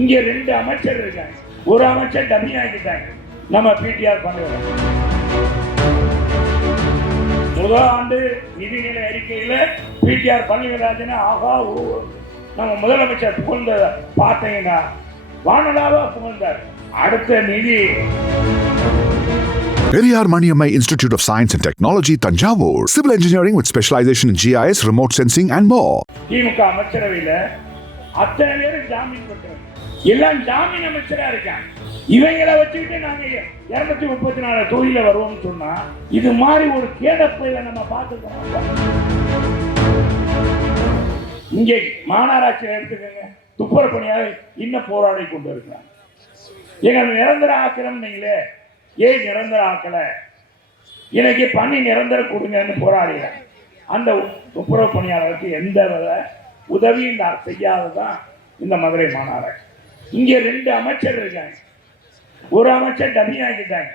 இங்க 2 அமைச்சர் இருக்காங்க. ஒரு அமைச்சர் டம்மி ஆகிட்டாங்க. நம்ம பிடிஆர் பண்ணுவோம். முதல் ஆண்டு நிதிநிலை அறிக்கையில பிடிஆர் பழனிவேல்ராஜன் ஆகா நம்ம முதலமைச்சர் புகழ்ந்த பார்த்தீங்கன்னா வானலாவா புகழ்ந்தார். அடுத்த நிதி Periyar Maniammai Institute of Science and Technology, Tanjavur. Civil engineering with specialization in GIS, remote sensing and more. திமுக அமைச்சரவையில அத்தனை பேரும் ஜாமீன் பெற்றோம். எல்லாம் ஜாமீன் அமைச்சரா இருக்காங்க. இவங்களை வச்சுக்கிட்டு நாங்க 234 தொகுதியில வருவோம்னு சொன்னா இது மாதிரி ஒரு கேடப்பையில நம்ம பார்த்துக்கிறோம். இங்கே மாநகராட்சியில் எடுத்துக்கங்க, துப்புரவு பணியாக இன்னும் போராடி கொண்டு இருக்கிறாங்க. எங்க நிரந்தர ஆக்கிரம் நீங்களே ஏன் நிரந்தர ஆக்கல, இன்னைக்கு பண்ணி நிரந்தர கொடுங்கன்னு போராடுகிறாங்க. அந்த துப்புரவு பணியாளருக்கு எந்த உதவியும் செய்யாததான் இந்த மதுரை மாநகராட்சி. இங்க 2 அமைச்சர் இருக்காங்க. ஒரு அமைச்சர் டம்மி ஆகிட்டாங்க.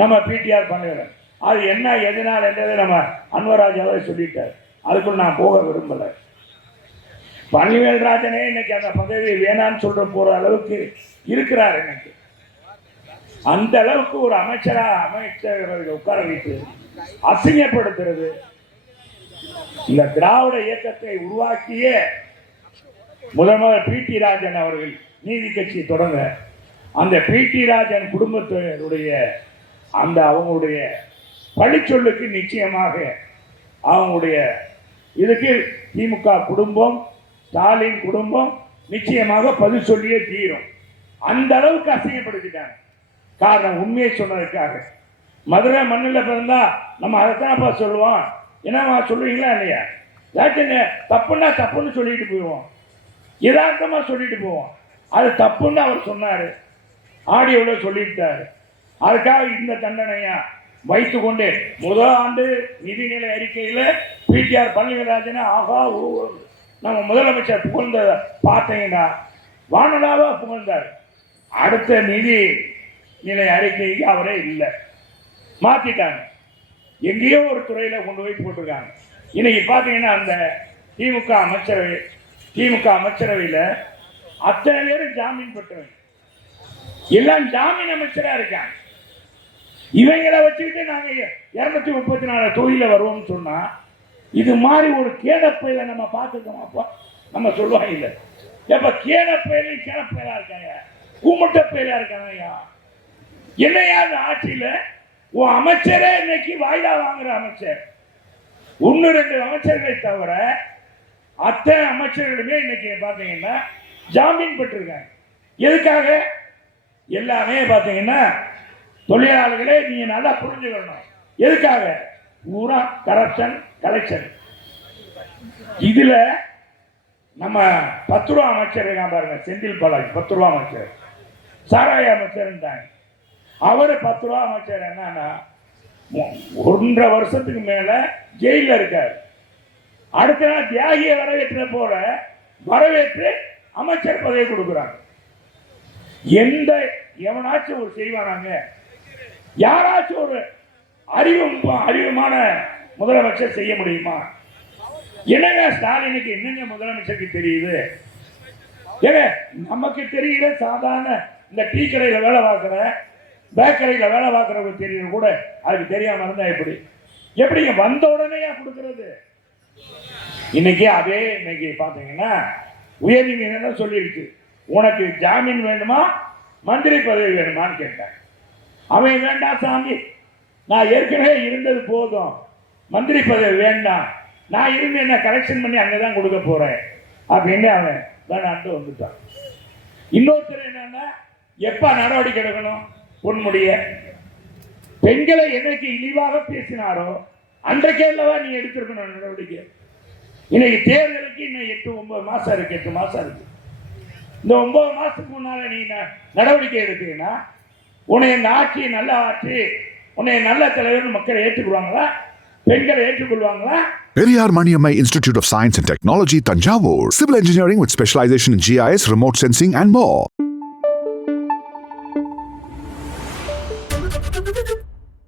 நம்ம பிடிஆர் பண்ணுகிறோம். அது என்ன எதனால் என்றதை நம்ம அன்வராஜாவே சொல்லிட்டார். அதுக்குள்ள நான் போக விரும்பல. பழனிவேல்ராஜனே இன்னைக்கு அந்த பதவி வேணான்னு சொல்ற போற அளவுக்கு இருக்கிறார். எனக்கு அந்த அளவுக்கு ஒரு அமைச்சர்கள் உட்கார வைத்து அசிங்கப்படுத்துறது. இந்த திராவிட இயக்கத்தை உருவாக்கிய முதல்வர் பிடி ராஜன் அவர்கள் நீதி கட்சி தொடங்க அந்த பிடி ராஜன் குடும்பத்தினுடைய அந்த அவங்களுடைய பழிச்சொல்லுக்கு நிச்சயமாக அவங்களுடைய இதுக்கு திமுக குடும்பம், ஸ்டாலின் குடும்பம் நிச்சயமாக பதில் சொல்லியே தீரும். அந்த அளவுக்கு அசிங்கப்படுத்திட்டாங்க. காரணம் உண்மையை சொன்னதுக்காக. மதுரை மண்ணில் பிறந்தா நம்ம அதைத்தானப்பா சொல்லுவோம். என்னம்மா சொல்லுவீங்களா இல்லையா? ஏதாச்சும் தப்புன்னா தப்புன்னு சொல்லிட்டு போயிடுவோம், யதார்த்தமா சொல்லிட்டு போவோம். அது தப்புன்னு அவர் சொன்னாரு, ஆடியோவில் சொல்லிவிட்டாரு. அதுக்காக இந்த தண்டனையா வைத்து கொண்டு முதல் ஆண்டு நிதிநிலை அறிக்கையில பிடிஆர் பழனிவேல்ராஜன் ஆகா நம்ம முதலமைச்சர் புகழ்ந்த பார்த்தீங்கன்னா வானலாவா புகழ்ந்தார். அடுத்த நிதி நிலை அறிக்கைக்கு அவரே இல்லை, மாத்திட்டாங்க. எங்கேயோ ஒரு துறையில கொண்டு போய் போட்டிருக்காங்க. இன்னைக்கு பாத்தீங்கன்னா அந்த திமுக அமைச்சரவையில அத்தனை பேரும் ஜாமீன் பெற்றவங்க. எல்லாம் ஜாமீன் அமைச்சரா இருக்காங்க. இவங்களை வச்சுக்கிட்டு நாங்க 234 தொகுதியில வருவோம்னு சொன்னா இது மாதிரி ஒரு கேடப்பையில நம்ம பார்த்துக்கோம். நம்ம சொல்லுவாங்க இல்லை எப்ப கேடப்பையிலும் கேடப்பையிலா இருக்காங்க, கூமுட்ட பயிலா இருக்காங்க. என்னையா ஆட்சியில உன் அமைச்சரே இன்னைக்கு வாய்தா வாங்குற அமைச்சர் 1-2 அமைச்சர்களை தவிர அத்தனை அமைச்சர்களுமே இன்னைக்கு பாத்தீங்கன்னா ஜாமீன் பெற்றிருக்காங்க. எதுக்காக? எல்லாமே பாத்தீங்கன்னா தொழிலாளர்களே நீங்க நல்லா புரிஞ்சுக்கணும். எதுக்காக? பூரா கரப்ஷன் கலெக்ஷன். இதுல நம்ம 10 ரூபா அமைச்சர் பாருங்க, செந்தில் பாலாஜி 10 ரூபா அமைச்சர், சாராய அமைச்சர். அவர் 10 ரூபா அமைச்சர். என்னன்னா 1.5 வருஷத்துக்கு மேல ஜெயில இருக்காரு. அடுத்த நாள் தியாகியை வரவேற்ற போல வரவேற்று அமைச்சர் பதவி கொடுக்குறாங்க. எந்த எவனாச்சும் ஒரு செய்வானாங்க? யாராச்சும் ஒரு அறிவுமான முதலமைச்சர் செய்ய முடியுமா? என்னங்க ஸ்டாலினுக்கு என்னங்க முதலமைச்சருக்கு தெரியுது? நமக்கு தெரியல. சாதாரண இந்த டீ கடையில வேலை பார்க்கிற, பேக்கரியில வேலை பார்க்கறவங்க தெரியும் கூட அதுக்கு தெரியாம இருந்தா எப்படிங்க வந்த உடனே கொடுக்கறது? இன்னைக்கு அதே இன்னைக்கு பாத்தீங்கன்னா உயர்நீதிமன்றம் சொல்லிருக்கு, உனக்கு ஜாமீன் வேணுமா மந்திரி பதவி வேணுமான்னு கேட்டாங்க. அவன் வேண்டாம் சாமி, நான் ஏற்கனவே இருந்தது போதும், மந்திரி பதவி வேண்டாம், நான் இருந்து என்ன கலெக்ஷன் பண்ணி அங்கதான் கொடுக்க போறேன் அப்படின்னு அவன் வேணான்ட்டு வந்துட்டான். இன்னொருத்தர் என்னன்னா எப்ப நடவடிக்கை எடுக்கணும்? பொன்முடிய பெண்களை என்னைக்கு இழிவாக பேசினாரோ அன்றைக்கே இல்லவா நீ எடுத்திருக்கணும் நடவடிக்கை. இன்னைக்கு தேர்தலுக்கு இன்னும் 8-9 மாசம் இருக்கு. 8 மாசம் இருக்கு. இந்த 9 மாசத்துக்கு முன்னால நீ நடவடிக்கை எடுத்தீங்கன்னா உன்னை இந்த ஆட்சியை நல்ல ஆட்சி, உன்னை நல்ல தலைவர் மக்கள் ஏற்றுக்கொள்வாங்களா? பெண்களை ஏற்றுக்கொள்வாங்களா? Periyar Maniammai Institute of Science and Technology, Tanjavur. Civil engineering with specialization in GIS, remote sensing and more.